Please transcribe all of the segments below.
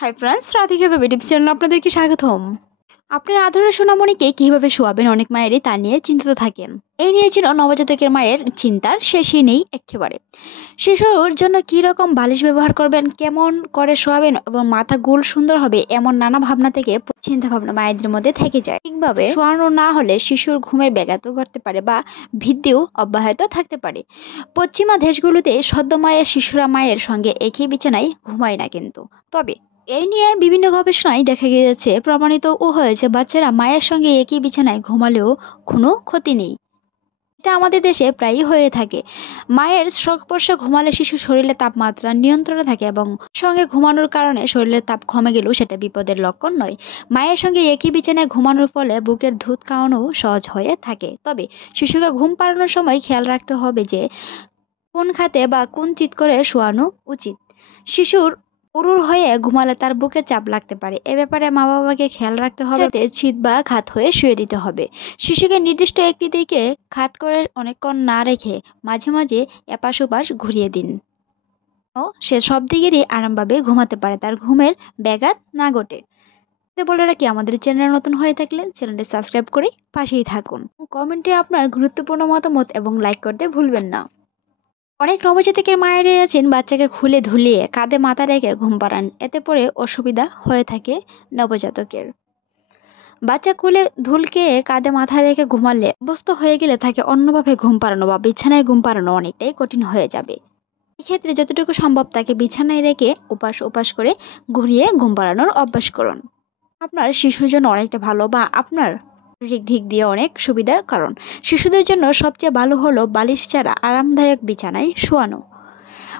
Hi friends, Radhika baby tips চ্যানেলে আপনাদেরকে স্বাগতম। আপনার আদরের সোনামণিকে কিভাবে শোয়াবেন অনেক মায়েরই তা নিয়ে চিন্তিত থাকেন। এই নিয়ে ছিল নবজাতকের মায়ের চিন্তার শেষই নেই একেবারে। শিশুর জন্য কি রকম বালিশ ব্যবহার করবেন, কেমন করে শোয়াবেন এবং মাথা গোল সুন্দর হবে, এমন নানা ভাবনা থেকে চিন্তা ভাবনা মায়েদের মধ্যে থেকে যায়। ঠিকভাবে শোয়ানো না হলে শিশুর ঘুমের ব্যাঘাতও ঘটতে পারে বা বৃদ্ধিও অব্যাহত থাকতে পারে। পশ্চিমা দেশগুলোতে সদ্য মায়ের শিশুরা মায়ের সঙ্গে একই বিছানায় ঘুমায় না, কিন্তু তবে এই নিয়ে বিভিন্ন গবেষণায় দেখা গিয়েছে, প্রমাণিতও হয়েছে বাচ্চারা মায়ের সঙ্গে একই বিছানায় ঘুমালেও কোনো ক্ষতি নেই। এটা আমাদের দেশে প্রায়ই হয়ে থাকে। মায়ের সংস্পর্শে ঘুমালে শিশুর শরীরে তাপমাত্রা নিয়ন্ত্রণে থাকে এবং সঙ্গে ঘুমানোর কারণে শরীরের তাপ কমে গেলেও সেটা বিপদের লক্ষণ নয়। মায়ের সঙ্গে একই বিছানায় ঘুমানোর ফলে বুকের দুধ খাওয়ানো সহজ হয়ে থাকে। তবে শিশুকে ঘুম পাড়ানোর সময় খেয়াল রাখতে হবে যে কোন খাতে বা কোন চিৎ করে শোয়ানো উচিত। শিশুর উরুর হয়ে ঘুমালে তার বুকে চাপ লাগতে পারে। এ ব্যাপারে মা বাবাকে খেয়াল রাখতে হবে, যাতে চিৎ বা খাত হয়ে শুয়ে দিতে হবে। শিশুকে নির্দিষ্ট একটি দিকে খাত করে অনেকক্ষণ না রেখে মাঝে মাঝে এপাশ ওপাশ ঘুরিয়ে দিন ও সে সব দিকেরই আরামভাবে ঘুমাতে পারে, তার ঘুমের ব্যাঘাত না ঘটে। বলে রাখি, আমাদের চ্যানেল নতুন হয়ে থাকলে চ্যানেলটি সাবস্ক্রাইব করে পাশেই থাকুন। কমেন্টে আপনার গুরুত্বপূর্ণ মতামত এবং লাইক করতে ভুলবেন না। অনেক নবজাতকের মায়েরা আছেন বাচ্চাকে খুলে ধুলিয়ে কাঁধে মাথা রেখে ঘুম পাড়ান, এতে পরে অসুবিধা হয়ে থাকে নবজাতকের। বাচ্চা খুলে ধুলকে কাঁধে মাথা রেখে ঘুমালে অভ্যস্ত হয়ে গেলে তাকে অন্যভাবে ঘুম পাড়ানো বা বিছানায় ঘুম পাড়ানো অনেকটাই কঠিন হয়ে যাবে। এক্ষেত্রে যতটুকু সম্ভব তাকে বিছানায় রেখে উপাস উপাস করে ঘুরিয়ে ঘুম পাড়ানোর অভ্যাস করুন। আপনার শিশুর জন্য অনেকটা ভালো বা আপনার দিক দিয়ে অনেক সুবিধার কারণ। শিশুদের জন্য সবচেয়ে ভালো হলো বালিশ ছাড়া আরামদায়ক বিছানায় শোয়ানো।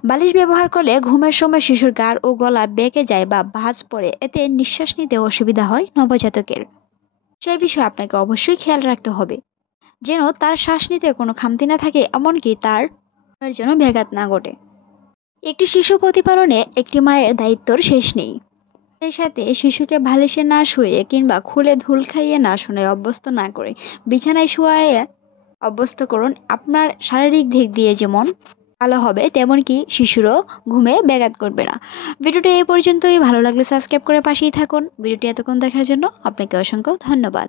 বালিশ ব্যবহার করলে ঘুমের সময় শিশুর গাড় ও গলা বেঁকে যায় বা ভাঁজ পড়ে, এতে নিঃশ্বাস নিতে অসুবিধা হয় নবজাতকের। সেই বিষয়ে আপনাকে অবশ্যই খেয়াল রাখতে হবে যেন তার শ্বাস নিতে কোনো খামতি না থাকে, এমনকি তার যেন ব্যাঘাত না ঘটে। একটি শিশু প্রতিপালনে একটি মায়ের দায়িত্বর শেষ নেই। সেই সাথে শিশুকে বালিশে না শুয়ে কিংবা খুলে ধুল খাইয়ে না শোনায় অভ্যস্ত না করে বিছানায় শুয়ে অভ্যস্ত করুন। আপনার শারীরিক দিক দিয়ে যেমন ভালো হবে, তেমন কি শিশুরও ঘুমে ব্যাঘাত করবে না। ভিডিওটি এই পর্যন্তই। ভালো লাগলে সাবস্ক্রাইব করে পাশেই থাকুন। ভিডিওটি এতক্ষণ দেখার জন্য আপনাকে অসংখ্য ধন্যবাদ।